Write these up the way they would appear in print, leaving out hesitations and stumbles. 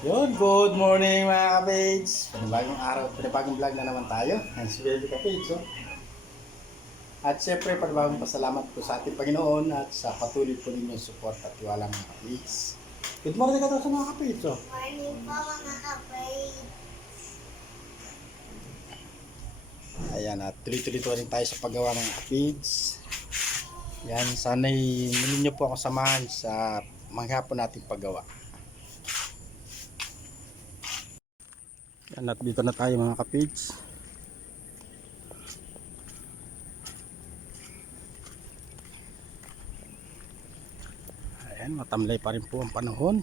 Yun, good morning mga ka-page. Panibagong araw, panibagong vlog na naman tayo. Ang si Baby ka-page. Oh. At syempre, panibagong pasalamat po sa ating Panginoon at sa patuloy po ninyong support at tiwala mga ka-page. Good morning ka daw sa mga ka-page. Oh. Morning po mga kapatid. Ayan, at tuloy-tuloy rin tayo sa paggawa ng ka-page. Yan, sana'y muli nyo po ako samahan sa maghapon nating paggawa. Yan, at dito na tayo mga ka-page. Ayan, matamlay pa rin po ang panahon.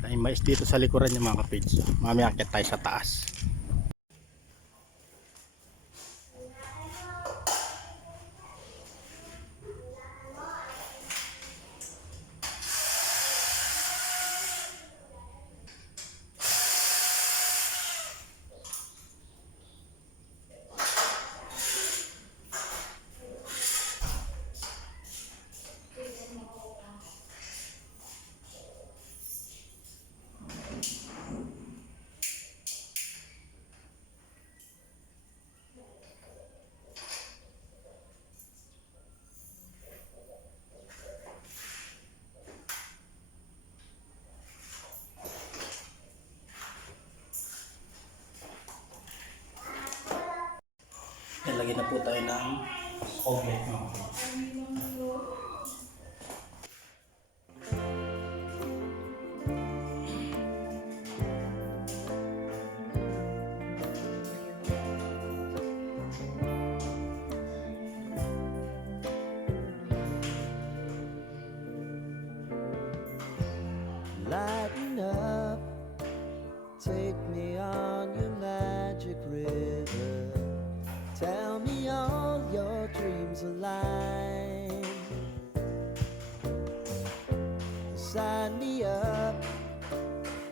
May mais dito sa likuran niya mga ka-page. Mamaya akit tayo sa taas. Nalagyan na po tayo ng omelet mga kapatid. Lighten up, take me on your magic river. Tell me all your dreams align. Sign me up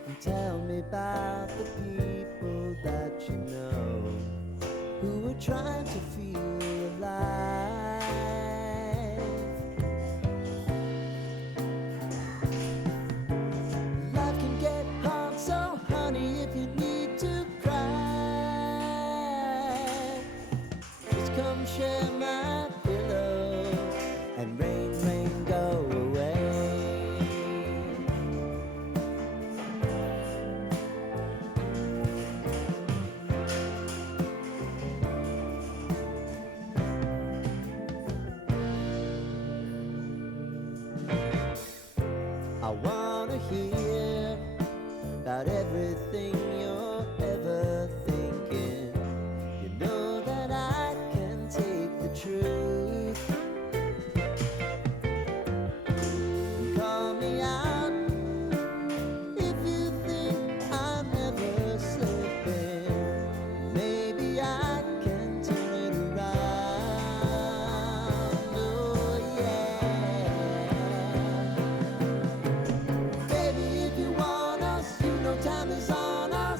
and tell me about the people that you know who are trying to feel alive. Life can get hard, so honey, if you need to cry, just come share my pillow and rain, rain, go away. I wanna hear about everything you're ever thinking. You know that I can take the truth. Call me out if you think I'm never slipping. Maybe I can turn it around. Oh yeah. Baby, if you want us, you know time is on our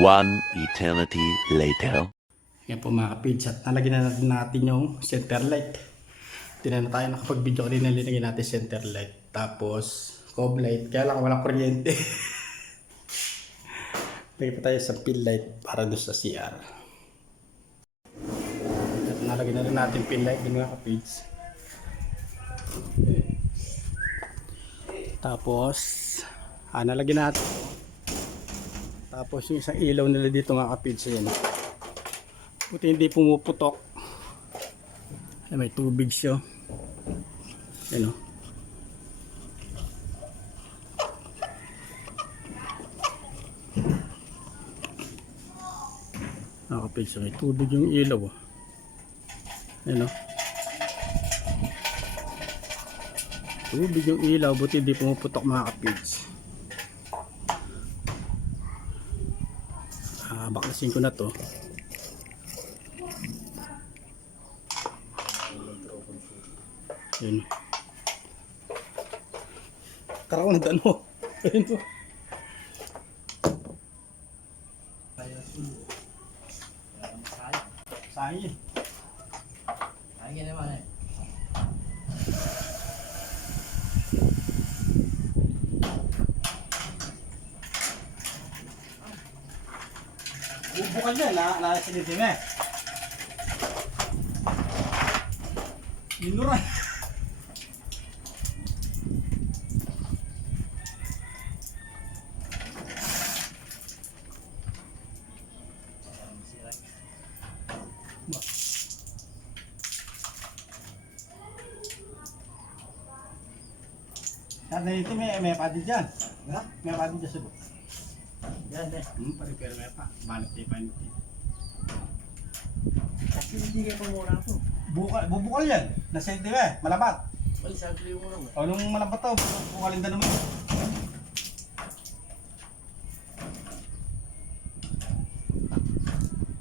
One eternity later. Yan po mga kapids, at nalagyan na natin yung center light. Hindi na tayo nakapag-video kanina, linagyan natin center light. Tapos, cob light. Kaya lang walang kuryente. Lagyan pa tayo sa pin light para doon sa CR. At nalagyan na rin natin pin light din mga kapids. Tapos, nalagyan natin. Tapos yung isang ilaw nila dito mga kapids, yan. Buti hindi pumuputok. Ay, may tubig siya. Yan o. Mga kapids, may tubig yung ilaw. Yan o. Tubig yung ilaw, buti hindi pumuputok mga kapids. Baklasin ko na to. Yun. Karawang na dano. Ayun to. Sayang. Sayang naman eh. Bukal yan, nakasilipin eh. Inuran. Kada ito may padi dyan. Ha? May padi dyan sa bukal. Yan eh. Paripir may pa. Balik tayo pa nito. Kasi hindi kayo pumura po. Bubukal yan. Nasente eh. Malabat. Well, sagli mo lang. O nung malabat to, bukalin na naman.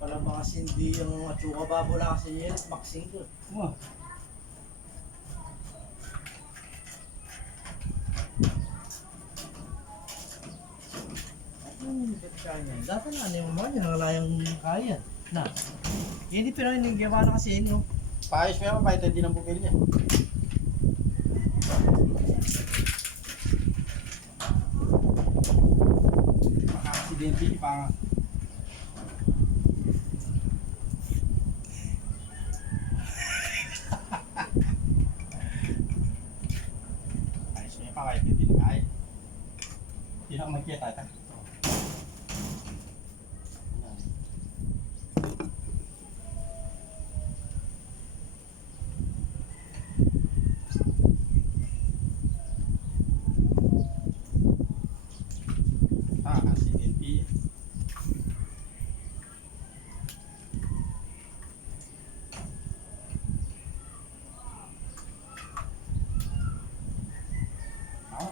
Para ba kasi hindi yung atsuka babo lang kasi yan. Boxing ko. Oh. Dapat na ano yung mga yan. Nangalayang kaya. Na. Hindi pinaninigawa na kasi yun. Paayos mo yan, kahit hindi ng bukil niya. Maka-aksidente pa. Ayos mo yan pa, kahit hindi na kaya. Hindi na ako magkita ito. Aksidente.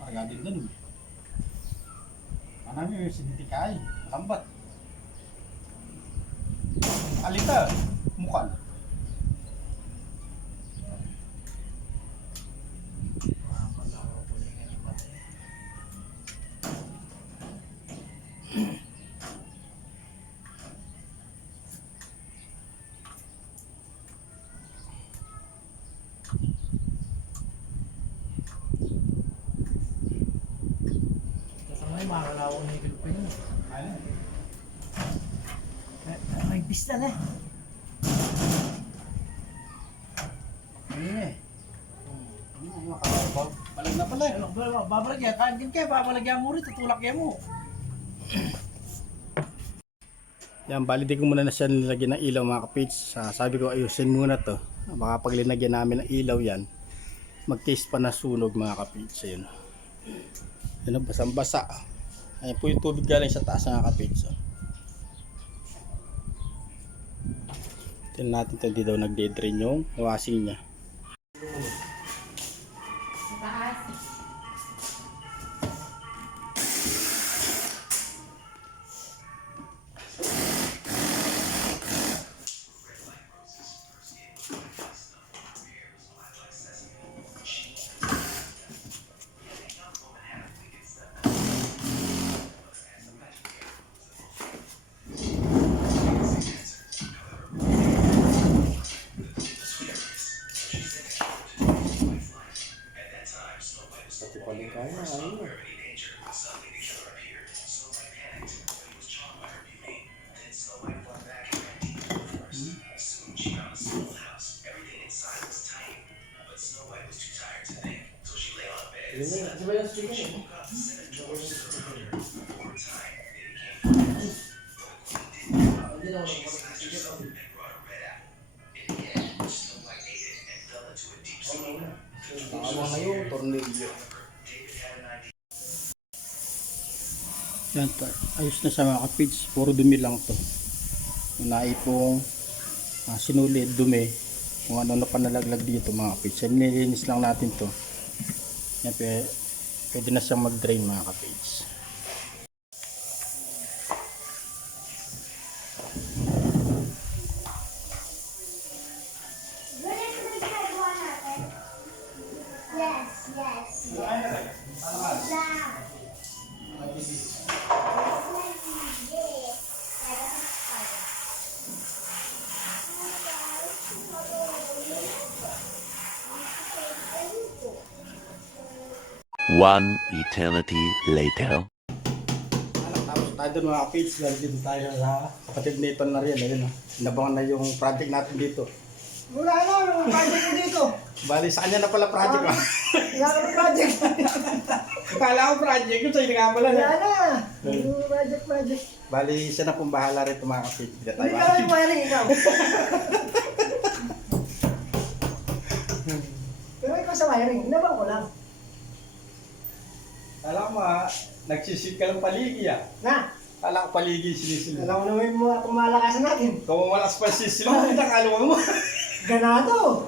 Agad din dun. Manami may sintikay. Lambat. Alita. Mukha. Kasama yung makalawang na ikalupin mo. Ano? May pistan eh. Ano eh? Balag na pala eh. Ano, babalagyan. Kain kayo, babalagyan mo rin. Tutulak yan mo. Yan, bali di ko muna na siya nilagyan ng ilaw mga kapits. Sabi ko ayusin muna to. Baka pag linagyan namin ng ilaw yan, mag-taste pa na sunog mga kapits. Ayun. Yan, basang-basa. Ayun po yung tubig galing sa taas mga kapits. Tignan natin ito, di daw nagde-drain yung washing niya. pala kaya. Ayun. Kasi ba yung speaker eh? Hindi na ako sige pa. Tama na yung tornilyo. Yan, ayos na siya mga kapids. Puro dumi lang to. Yung naipong sinulid, dumi. Kung ano na pa nalaglag dito mga kapids. Nilinis lang natin to. Yan, pwede na siyang mag-drain mga kapids. Ganun yung ginagawa natin. Yes, yes. Lang. One eternity later. Tapos tayo dun mga kapids. Dito tayo sa kapatid nito na rin. Ayun, nabangan na yung project natin dito. Wala na, yung project ko dito. Bali, sa kanya na pala project. Wala ka ng project. Kala ko project ko, sa'yo nga pala. Wala na. Yung project. Bali, siya na pong bahala rin mga kapids. Hindi Hindi ka lang yung wiring ikaw. Pero ikaw sa wiring, nabang ko lang. Kala ko nagsisit ka ng paligi Na, Kala ko paligi sinisil. alam mo naman yung mga kumalakasan natin. Kung malas pa sisil mo, nakalawa mo. Ganado.